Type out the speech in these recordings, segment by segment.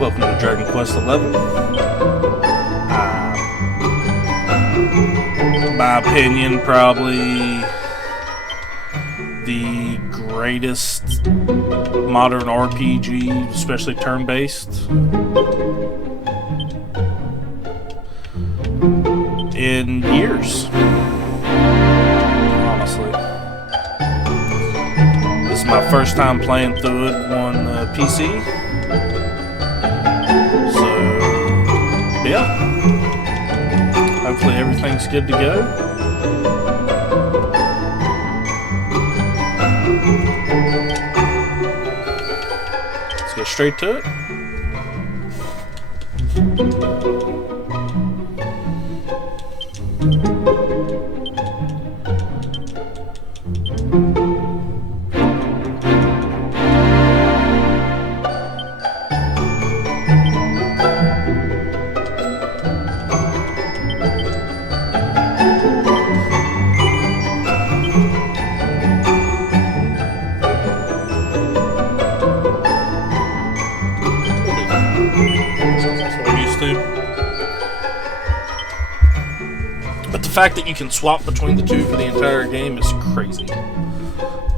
Welcome to Dragon Quest 11. My opinion, probably the greatest modern RPG, especially turn-based, in years. Honestly, this is my first time playing through it on PC. Yeah. Hopefully everything's good to go. Let's get straight to it. But the fact that you can swap between the two for the entire game is crazy.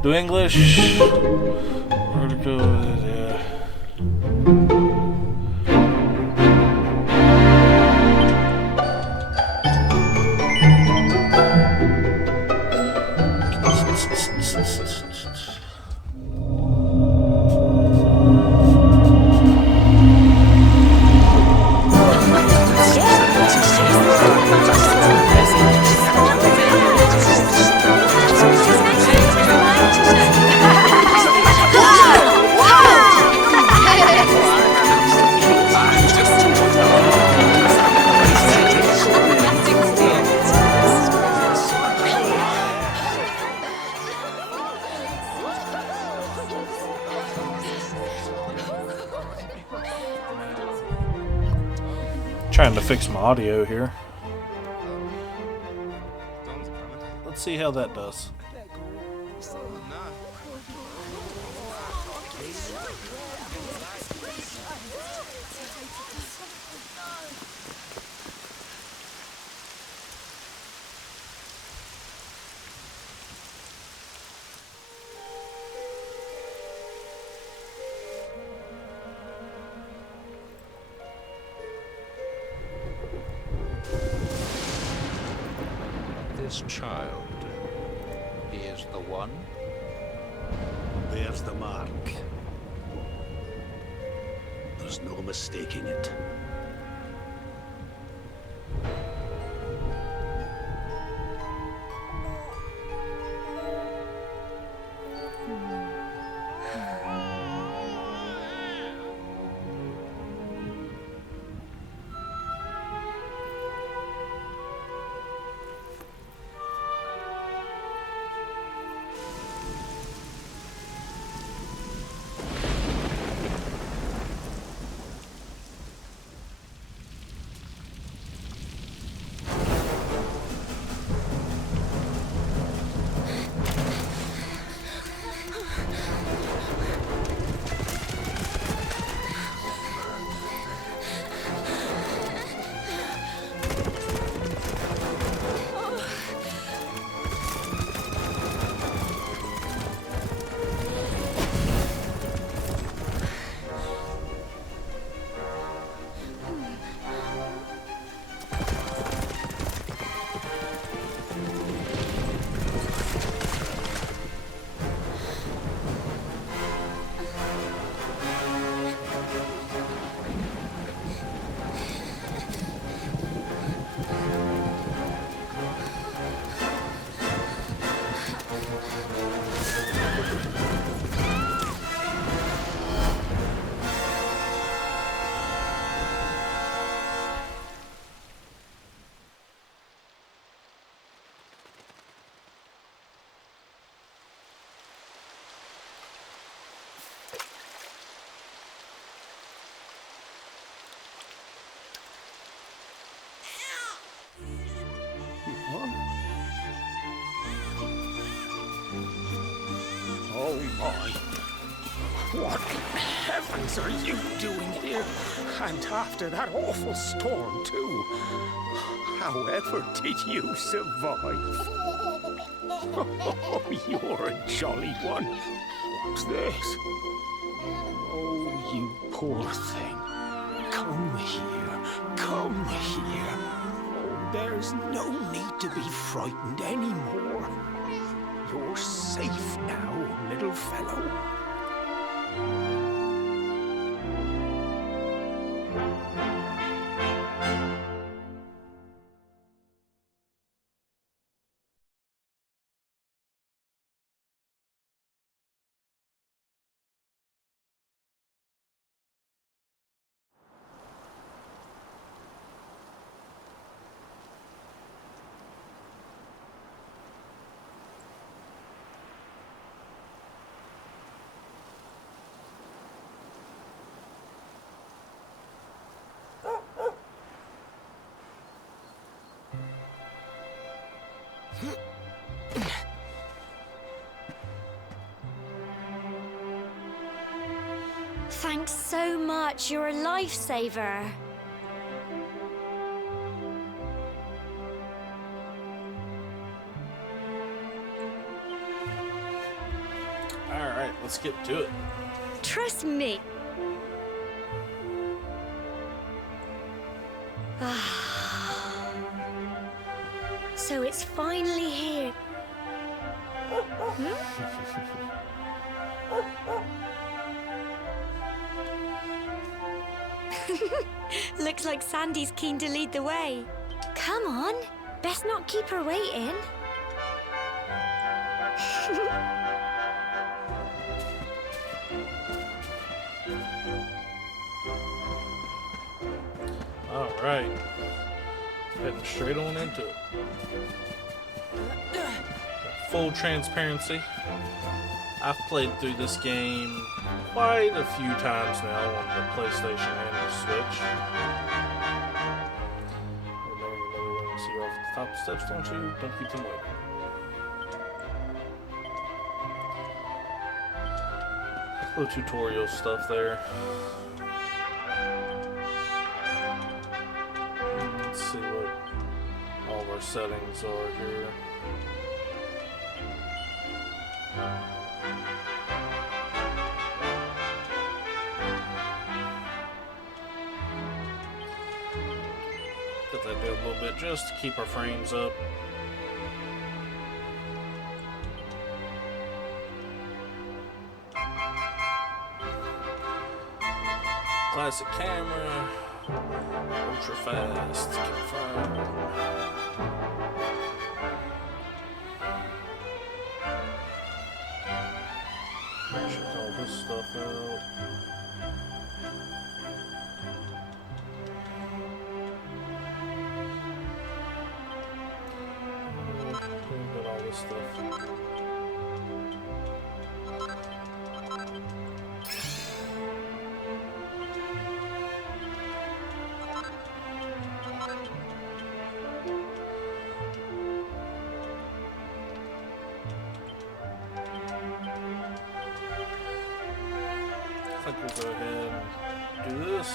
Do English. Vertical, yeah. Trying to fix my audio here. Let's see how that does. This child, he is the one? There's the mark. There's no mistaking it. I? What in heavens are you doing here? And after that awful storm, too. However did you survive? Oh, you're a jolly one. What's this? Oh, you poor thing. Come here. Come here. Oh, there's no need to be frightened anymore. You're safe now, little fellow. Thanks so much. You're a lifesaver. Alright, let's get to it. Trust me. So it's finally here. Looks like Sandy's keen to lead the way. Come on, best not keep her waiting. Alright. Heading straight on into it. Full transparency. I've played through this game quite a few times now on the PlayStation and the Switch. Remember, see you off at the top of the steps, don't you? Don't keep them waiting. Little tutorial stuff there. Let's see what all of our settings are here. Cut that down a little bit just to keep our frames up. Classic camera, ultra fast, confirm. Check all this stuff out. Got all this stuff. I think we'll go ahead and do this.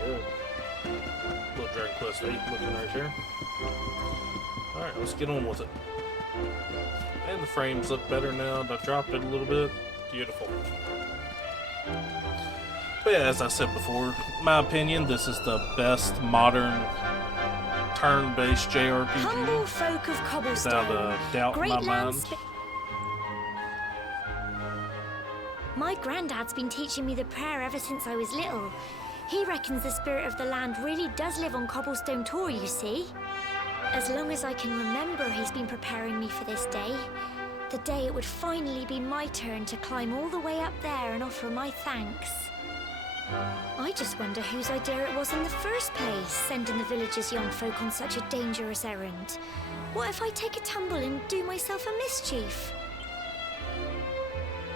There we go. Little Dragon Quest 8 looking right here. Alright, let's get on with it. And the frames look better now. I dropped it a little bit. Beautiful. But yeah, as I said before, in my opinion, this is the best modern turn-based JRPG. Humble folk of cobblestone. Without a doubt in my mind. My granddad's been teaching me the prayer ever since I was little. He reckons the spirit of the land really does live on Cobblestone Tor, you see. As long as I can remember, he's been preparing me for this day. The day it would finally be my turn to climb all the way up there and offer my thanks. I just wonder whose idea it was in the first place, sending the villagers' young folk on such a dangerous errand. What if I take a tumble and do myself a mischief?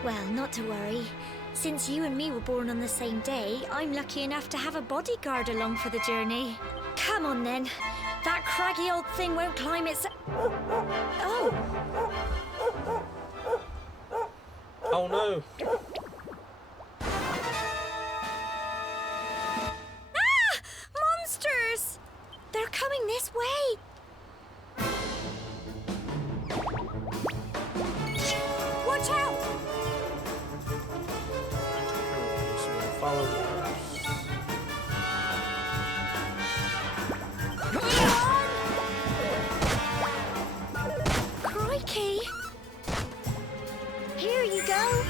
Well, not to worry. Since you and me were born on the same day, I'm lucky enough to have a bodyguard along for the journey. Come on, then. That craggy old thing won't climb its... Oh! Oh no! Ah! Monsters! They're coming this way! Watch out! Follow orders. Crikey! Here you go!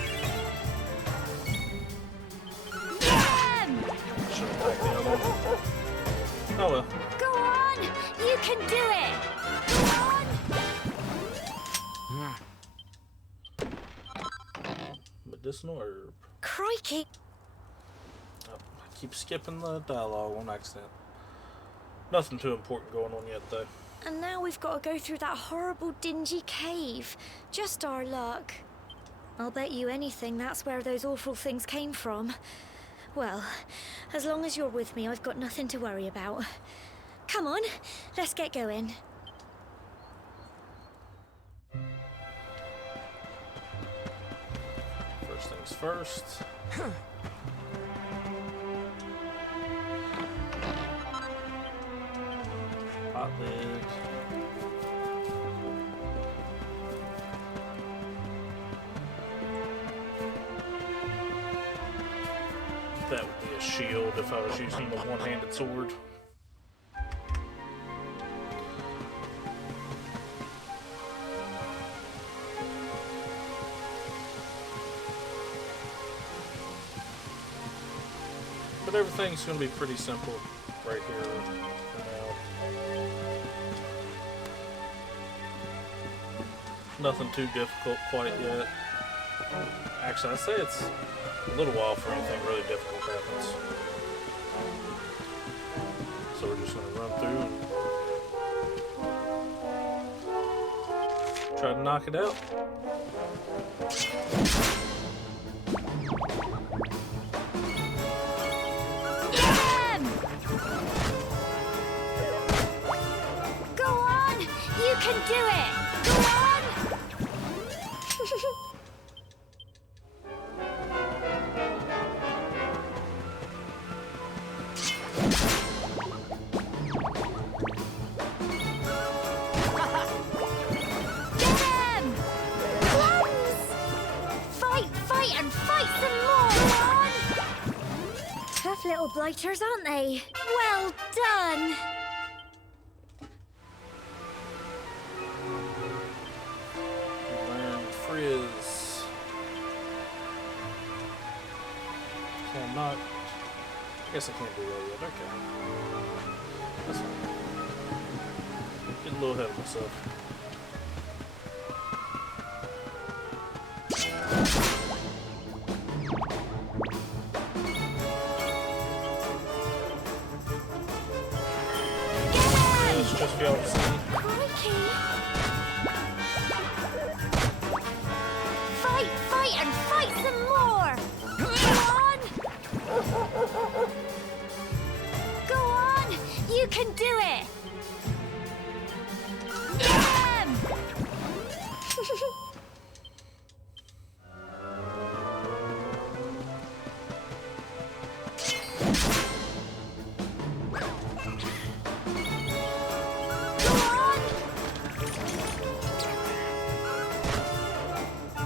Yam! Should have backed the other one. Oh well. Go on! You can do it! Go on! Medicinal herb. Crikey! Oh, I keep skipping the dialogue on accident. Nothing too important going on yet, though. And now we've got to go through that horrible, dingy cave. Just our luck. I'll bet you anything that's where those awful things came from. Well, as long as you're with me, I've got nothing to worry about. Come on, let's get going. First things first. Pot lid. That would be a shield if I was using the one-handed sword. But everything's going to be pretty simple right here for now. Nothing too difficult quite yet. Actually, I'd say it's a little while for anything really difficult happens. So we're just going to run through and try to knock it out. Go on! You can do it! Go on! Get him! Plums! Fight, fight, and fight some more! Go on! Tough little blighters, aren't they? Well done! Learn frizz. Cannot. I guess I can't do that yet. Okay. That's fine. Getting a little ahead of myself. It's just for y'all to see. Crikey! Fight, fight, and fight some more! Go on! Go on! You can do it! Get him! Go on!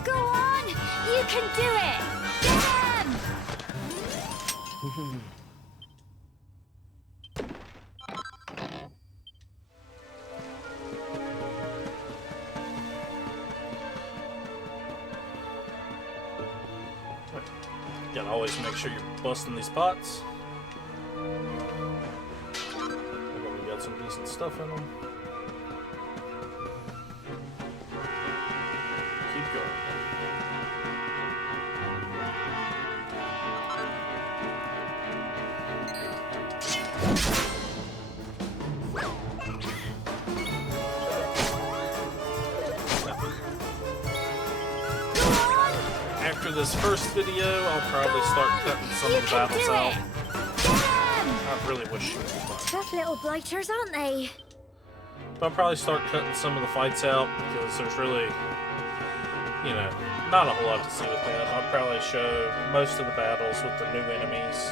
Go on! You can do it! Get him! Gotta always make sure you're busting these pots. We got some decent stuff in them. Keep going. Go on! this first video, I'll probably start cutting some of the battles out. I really wish you would be fun. Tough little blighters, aren't they? But I'll probably start cutting some of the fights out because there's really, you know, not a whole lot to see with them. I'll probably show most of the battles with the new enemies.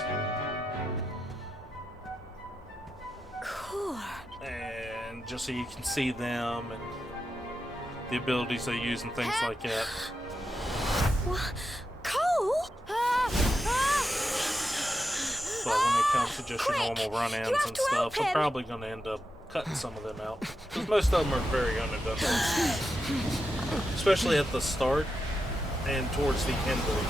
Cool. And just so you can see them and the abilities they use and things like that. What? Cole? But when it comes to just your Quick! normal run-ins You have and to help stuff, I'm him! probably going to end up cutting some of them out. Because most of them are very underdone. Especially at the start and towards the end of the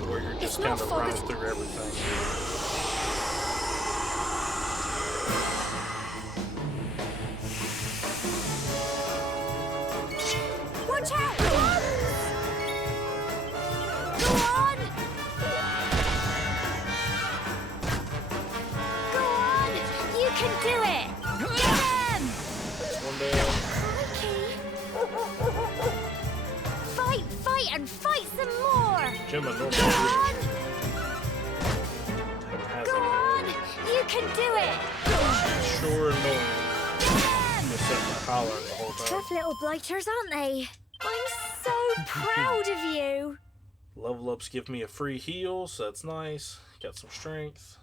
game. Where you're just kind of running through everything. Watch out! Go on! Go on! You can do it! Get him! One down. Okay. Fight, and fight some more! Gemma normally Go on! has Go on! You can do it! a sure annoying. Get him! Just sitting there hollering the whole time. Tough little blighters, aren't they? I'm so proud of you. Level ups give me a free heal, so that's nice. Got some strength.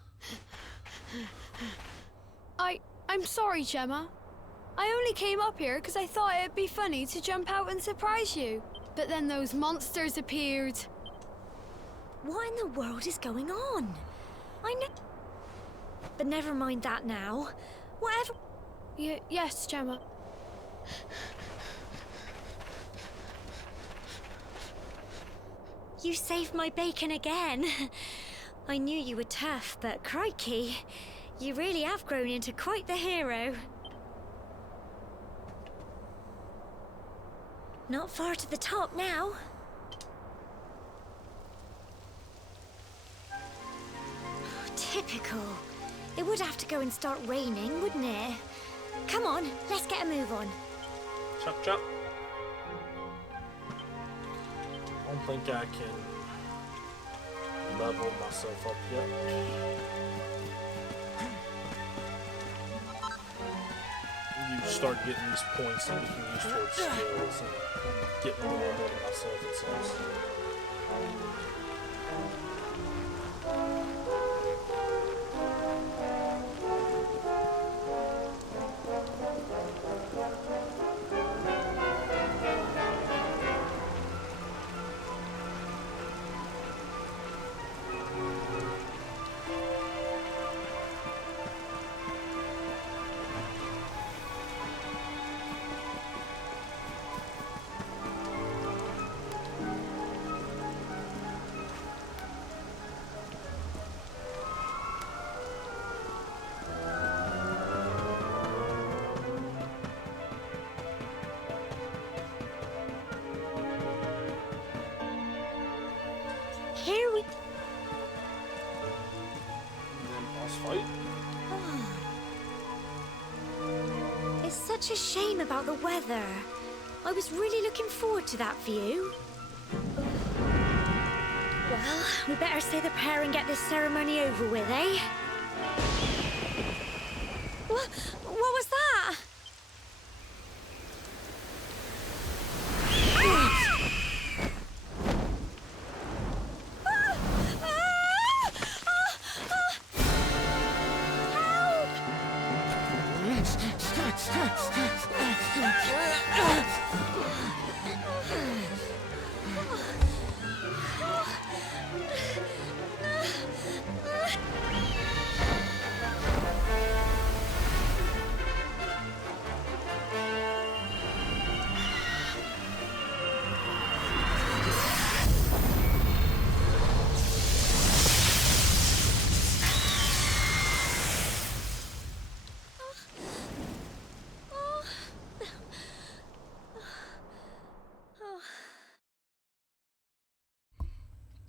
I'm sorry, Gemma. I only came up here because I thought it'd be funny to jump out and surprise you. But then those monsters appeared. What in the world is going on? I know. But never mind that now. Whatever. Yes, Gemma. You saved my bacon again. I knew you were tough, but crikey, you really have grown into quite the hero. Not far to the top now. Typical. It would have to go and start raining, wouldn't it? Come on, let's get a move on. Chop, chop. I don't think I can level myself up yet. You start getting these points that you can use towards skills and get more ahead of myself, it seems. Here we... And then boss fight. It's such a shame about the weather. I was really looking forward to that view. Well, we better say the prayer and get this ceremony over with, eh? What was that?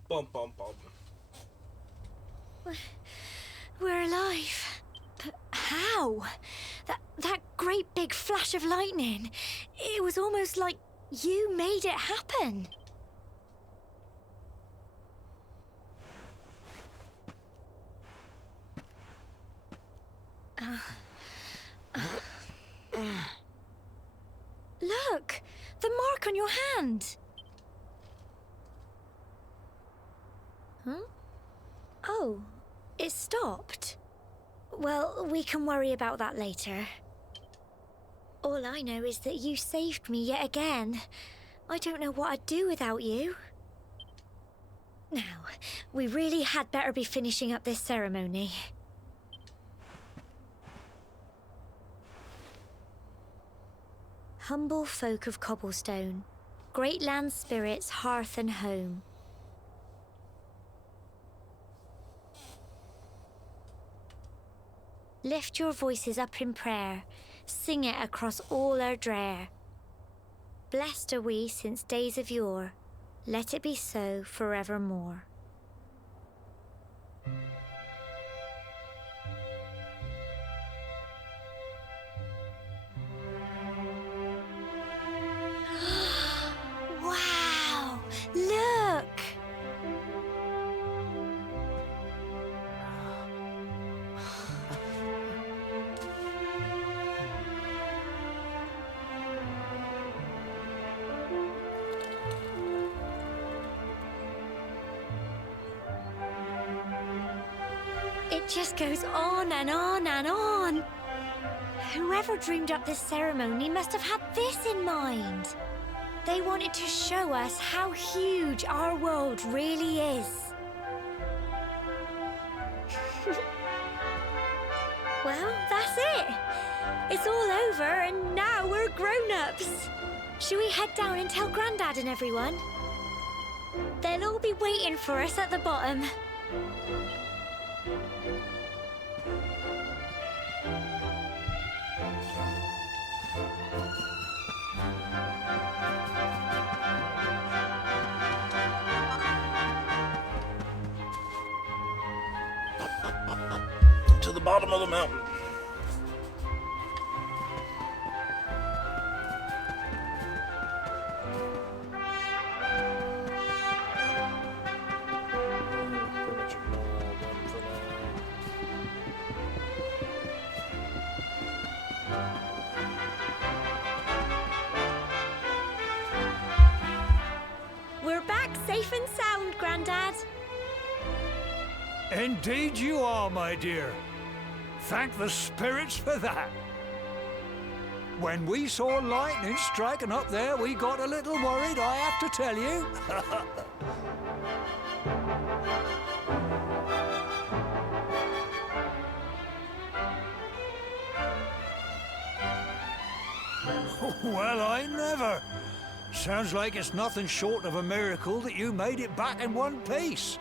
Bump, bump, bump. We're alive. But how? That great big flash of lightning. It was almost like You made it happen. Look, the mark on your hand. Huh? Oh, it stopped. Well, we can worry about that later. All I know is that you saved me yet again. I don't know what I'd do without you. Now, we really had better be finishing up this ceremony. Humble folk of Cobblestone, great land spirits, hearth and home. Lift your voices up in prayer, sing it across all our drear. Blessed are we since days of yore, let it be so forevermore. Wow! Look! It just goes on and on and on. Whoever dreamed up this ceremony must have had this in mind. They wanted to show us how huge our world really is. Well, that's it. It's all over and now we're grown-ups. Shall we head down and tell Grandad and everyone? They'll all be waiting for us at the bottom. To the bottom of the mountain. Pretty much ignore all them for now. We're back safe and sound, Grandad. Indeed you are, my dear. Thank the spirits for that. When we saw lightning striking up there, we got a little worried, I have to tell you. Well, I never. Sounds like it's nothing short of a miracle that you made it back in one piece.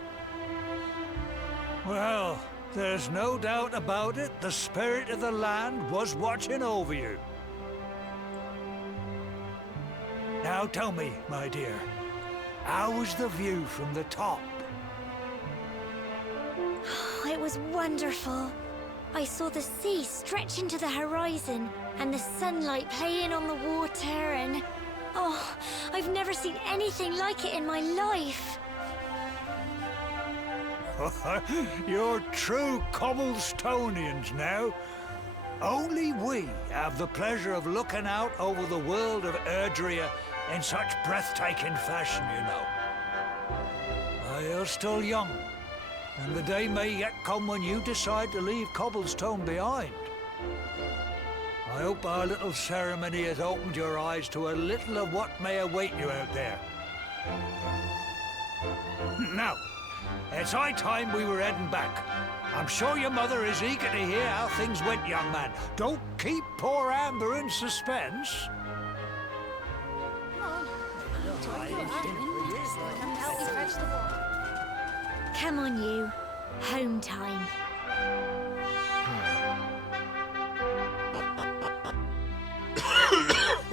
Well, there's no doubt about it, the spirit of the land was watching over you. Now tell me, my dear, how was the view from the top? It was wonderful. I saw the sea stretch into the horizon and the sunlight playing on the water and... Oh, I've never seen anything like it in my life. You're true Cobblestonians now. Only we have the pleasure of looking out over the world of Erdrea in such breathtaking fashion, you know. You're still young, and the day may yet come when you decide to leave Cobblestone behind. I hope our little ceremony has opened your eyes to a little of what may await you out there. Now, it's high time we were heading back. I'm sure your mother is eager to hear how things went, young man. Don't keep poor Amber in suspense. Come on, you. Home time.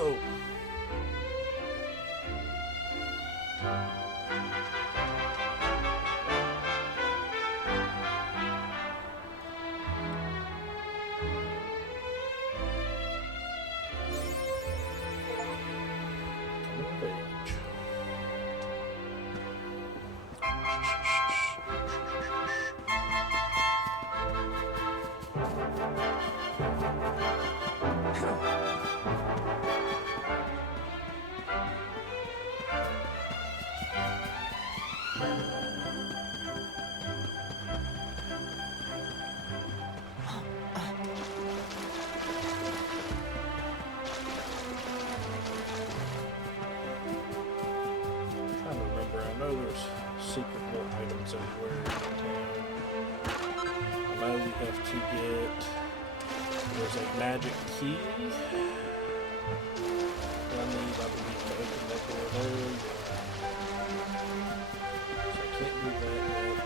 Oh. everywhere in town. I know we have to get. There's a magic key. I believe, to open that door there. So I can't do that yet.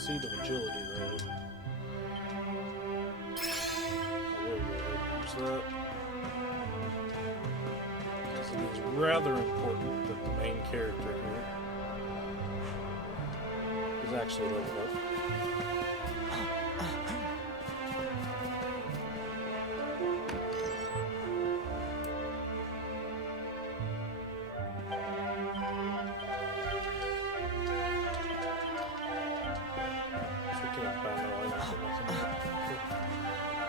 Seed of agility, though. I will go ahead and use that. Because it is rather important that the main character here is actually leveled up.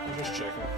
I'm just checking.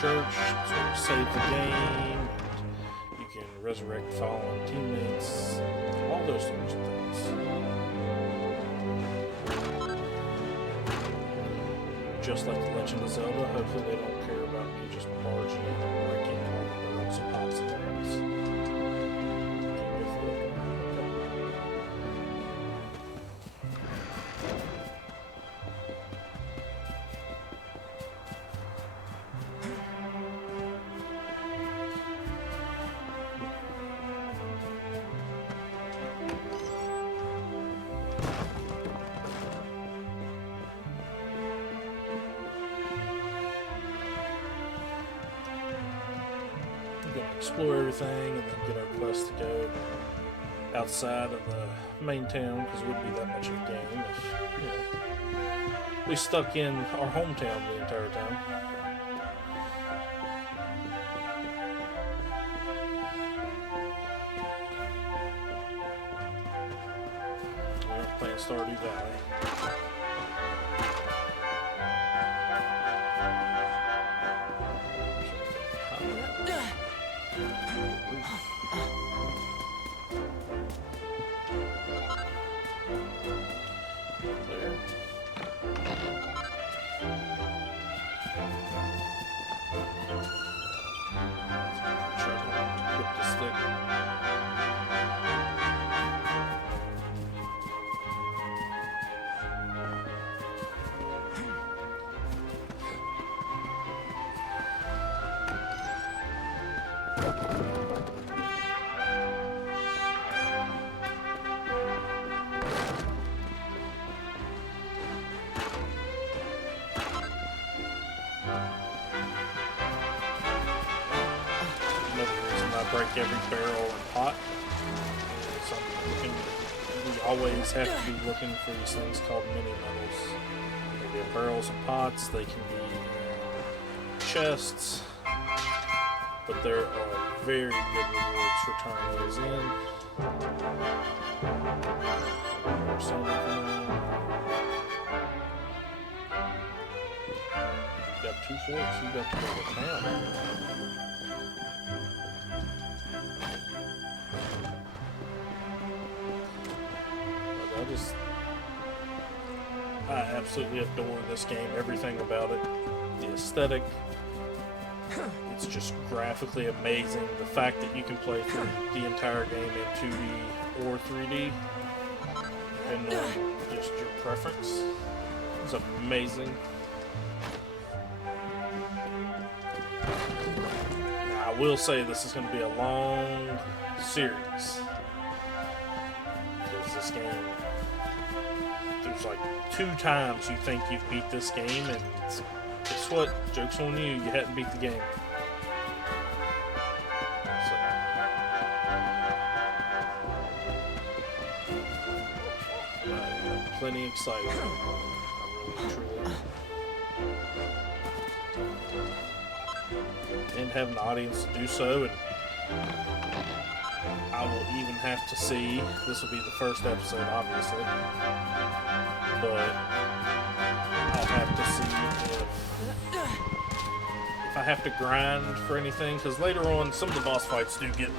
Church, so you save the game, and you can resurrect fallen teammates, all those sorts of things. Just like The Legend of Zelda, hopefully they don't care about me just barging in and breaking all the birds and pots and pans. Explore everything and then get our quest to go outside of the main town, because it wouldn't be that much of a game if, you know, we stuck in our hometown the entire time. Well, playing Stardew Valley. break every barrel and pot. So we always have to be looking for these things called mini metals. They can be in barrels and pots, they can be in chests, but there are very good rewards for turning those in. Got 2 forks, you got to go to town. I absolutely adore this game, everything about it. The aesthetic, it's just graphically amazing. The fact that you can play through the entire game in 2D or 3D, and just your preference, is amazing. Now, I will say this is going to be a long series, because this game, there's like 2 times you think you've beat this game, and guess what? Joke's on you, you hadn't beat the game. So, I'm plenty excited. I really, truly. And have an audience to do so, and I will even have to see, this will be the first episode obviously, but I'll have to see if I have to grind for anything, because later on some of the boss fights do get,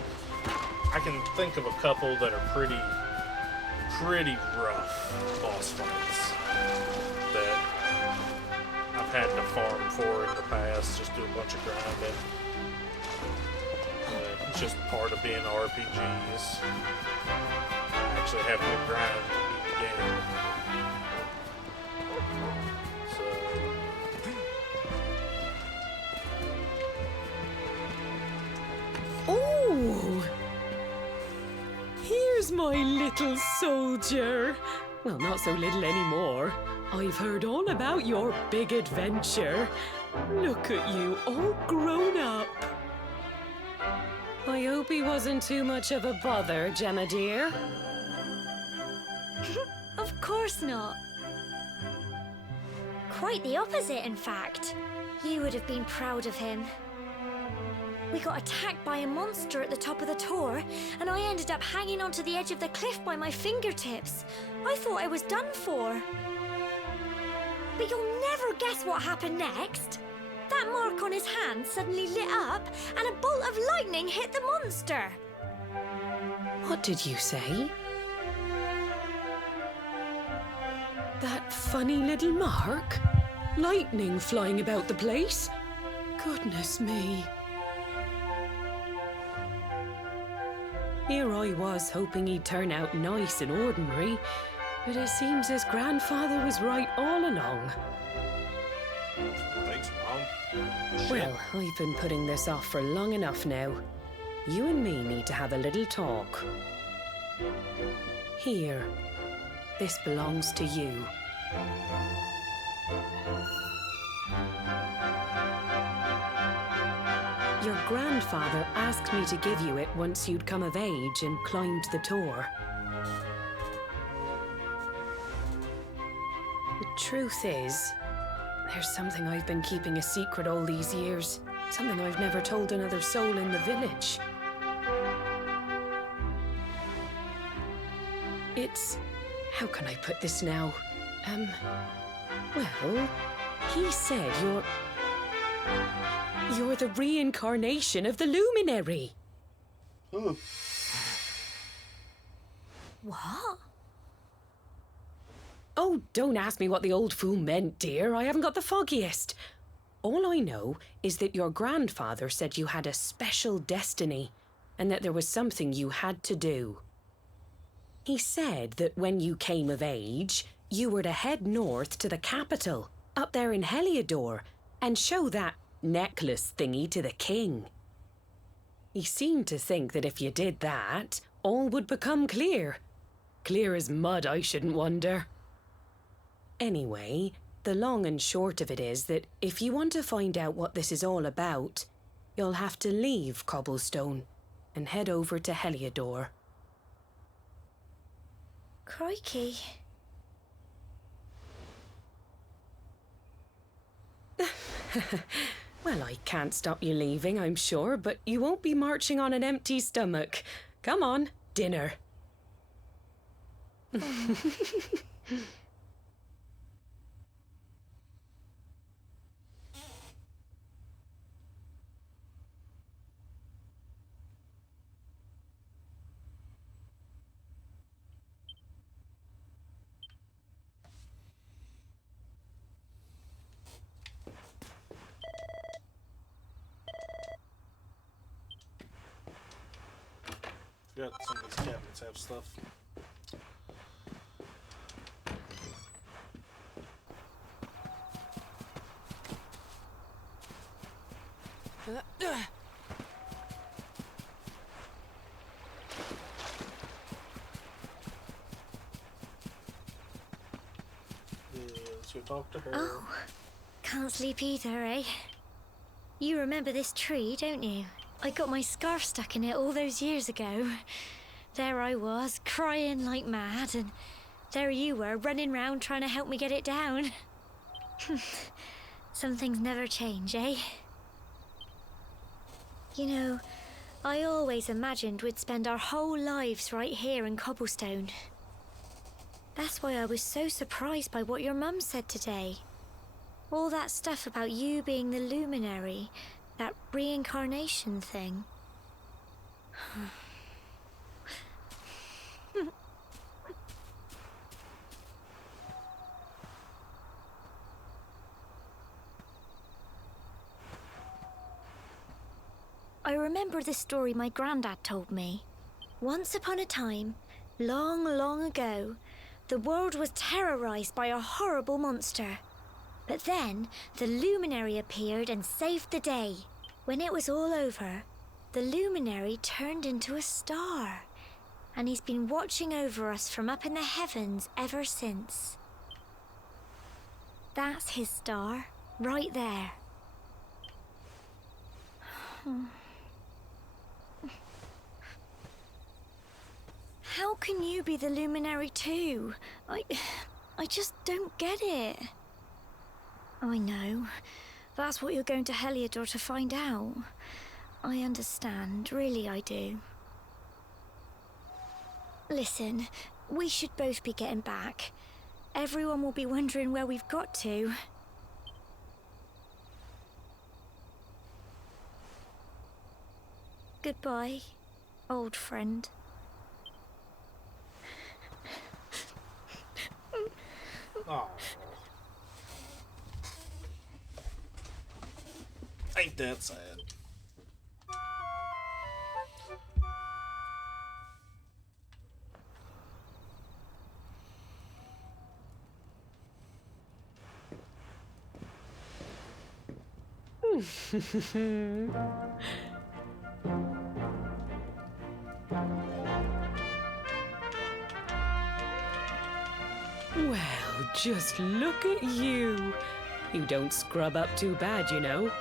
I can think of a couple that are pretty rough boss fights that I've had to farm for in the past, just do a bunch of grinding. It's just part of being an RPG is actually having to grind to beat the game. So... Oh! Here's my little soldier. Well, not so little anymore. I've heard all about your big adventure. Look at you, all grown up. I hope he wasn't too much of a bother, Gemma dear. Of course not. Quite the opposite, in fact. You would have been proud of him. We got attacked by a monster at the top of the tower, and I ended up hanging onto the edge of the cliff by my fingertips. I thought I was done for. But you'll never guess what happened next. That mark on his hand suddenly lit up, and a bolt of lightning hit the monster. What did you say? That funny little mark? Lightning flying about the place? Goodness me. Here I was hoping he'd turn out nice and ordinary, but it seems his grandfather was right all along. Thanks, Mom. Well, I've been putting this off for long enough now. You and me need to have a little talk. Here. This belongs to you. Your grandfather asked me to give you it once you'd come of age and climbed the tower. The truth is, there's something I've been keeping a secret all these years. Something I've never told another soul in the village. It's... how can I put this now? Well, he said you're the reincarnation of the luminary. What? Oh, don't ask me what the old fool meant, dear. I haven't got the foggiest. All I know is that your grandfather said you had a special destiny and that there was something you had to do. He said that when you came of age, you were to head north to the capital, up there in Heliodor, and show that necklace thingy to the king. He seemed to think that if you did that, all would become clear. Clear as mud, I shouldn't wonder. Anyway, the long and short of it is that if you want to find out what this is all about, you'll have to leave Cobblestone and head over to Heliodor. Crikey. Well, I can't stop you leaving, I'm sure, but you won't be marching on an empty stomach. Come on, dinner. Forgot some of these cabinets have stuff. Let's go talk to her. Oh, can't sleep either, eh? You remember this tree, don't you? I got my scarf stuck in it all those years ago. There I was, crying like mad, and there you were, running round trying to help me get it down. Some things never change, eh? You know, I always imagined we'd spend our whole lives right here in Cobblestone. That's why I was so surprised by what your mum said today. All that stuff about you being the luminary, that reincarnation thing. I remember the story my granddad told me. Once upon a time, long, long ago, the world was terrorized by a horrible monster. But then, the luminary appeared and saved the day. When it was all over, the luminary turned into a star. And he's been watching over us from up in the heavens ever since. That's his star, right there. How can you be the luminary too? I just don't get it. I know. That's what you're going to Heliodor to find out. I understand, really I do. Listen, we should both be getting back. Everyone will be wondering where we've got to. Goodbye, old friend. Oh. Ain't that sad? Well, just look at you. You don't scrub up too bad, you know.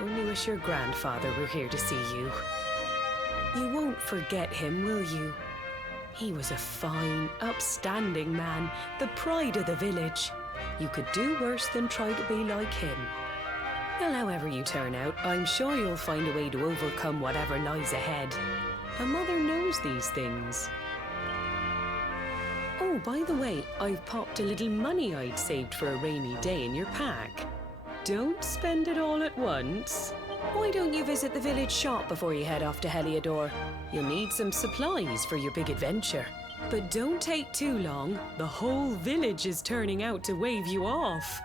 Only wish your grandfather were here to see you. You won't forget him, will you? He was a fine, upstanding man, the pride of the village. You could do worse than try to be like him. Well, however you turn out, I'm sure you'll find a way to overcome whatever lies ahead. A mother knows these things. Oh, by the way, I've popped a little money I'd saved for a rainy day in your pack. Don't spend it all at once. Why don't you visit the village shop before you head off to Heliodor? You'll need some supplies for your big adventure. But don't take too long. The whole village is turning out to wave you off.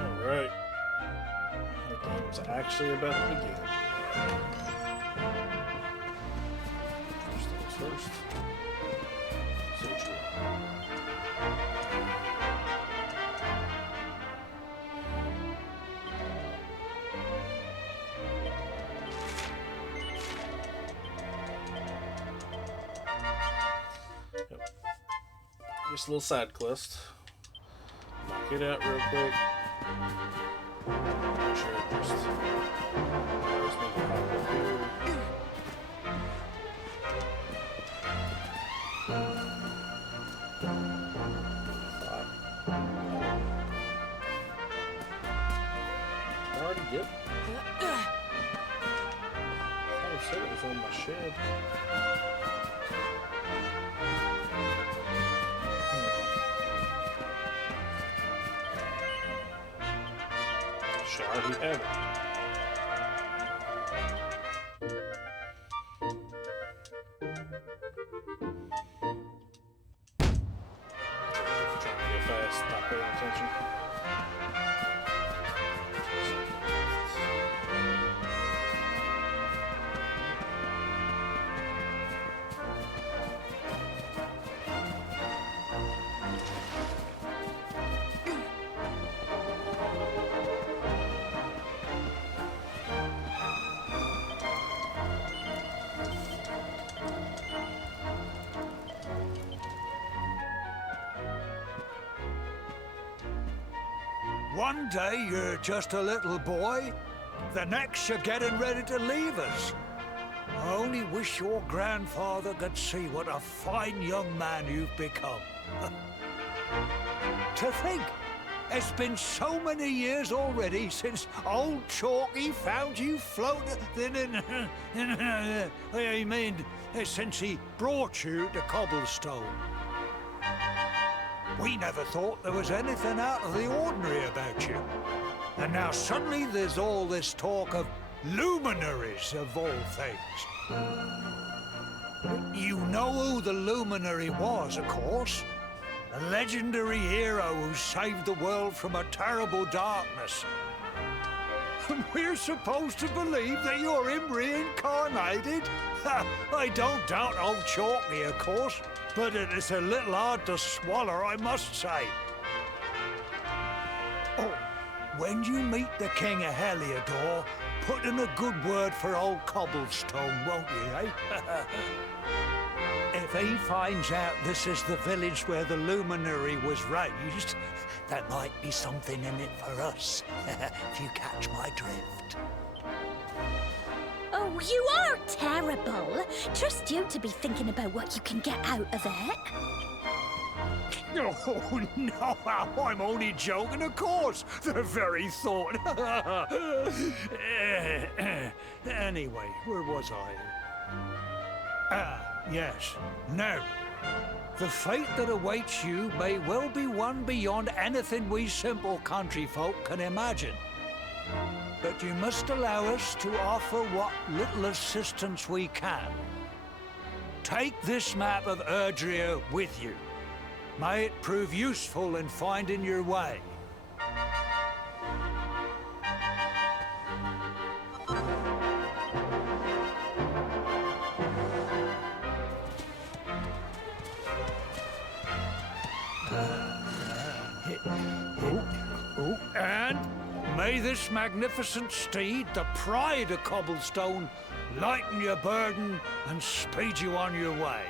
Alright. The game's actually about to begin. First things first. So true. Yep. Just a little side quest. Knock it out real quick. Sure, first. Yep. I thought it said it was on my shed. Should I already have it? Trying to go fast, not paying attention. One day you're just a little boy, the next you're getting ready to leave us. I only wish your grandfather could see what a fine young man you've become. To think, it's been so many years already since old Chalky found you floating I mean, since he brought you to Cobblestone. We never thought there was anything out of the ordinary about you. And now suddenly there's all this talk of luminaries of all things. You know who the luminary was, of course. A legendary hero who saved the world from a terrible darkness. And we're supposed to believe that you're him reincarnated? I don't doubt old Chalky, of course, but it is a little hard to swallow, I must say. Oh, when you meet the King of Heliodor, put in a good word for old Cobblestone, won't you, eh? If he finds out this is the village where the luminary was raised, there might be something in it for us, if you catch my drift. Oh, you are terrible. Trust you to be thinking about what you can get out of it. Oh, no, I'm only joking, of course. The very thought. Anyway, where was I? Ah, yes. Now, the fate that awaits you may well be one beyond anything we simple country folk can imagine. But you must allow us to offer what little assistance we can. Take this map of Erdrea with you. May it prove useful in finding your way. And may this magnificent steed, the pride of Cobblestone, lighten your burden and speed you on your way.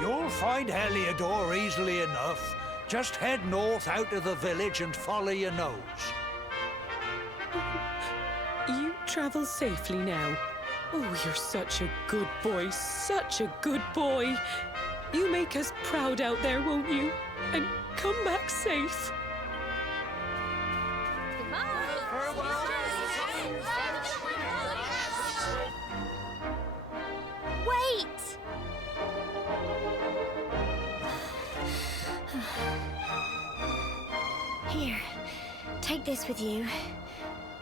You'll find Heliodor easily enough. Just head north out of the village and follow your nose. You travel safely now. Oh, you're such a good boy, such a good boy. You make us proud out there, won't you? And come back safe. Wait! Here, take this with you.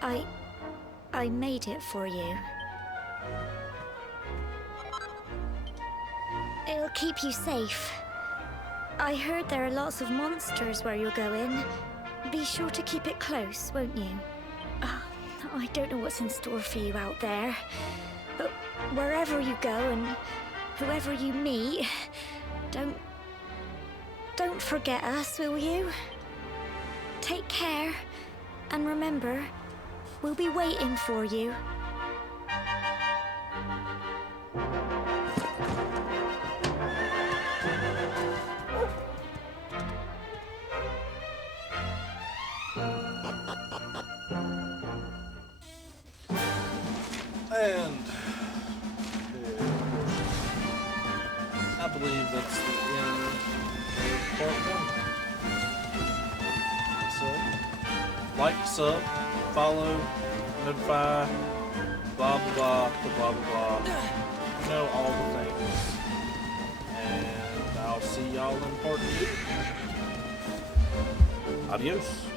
I made it for you. It'll keep you safe. I heard there are lots of monsters where you're going. Be sure to keep it close, won't you? I don't know what's in store for you out there, but wherever you go and whoever you meet, don't forget us, will you? Take care, and remember, we'll be waiting for you. And I believe that's the end of part one. So like, sub, follow, notify, blah blah blah blah blah blah. You know, all the things. And I'll see y'all in part 2. Adios.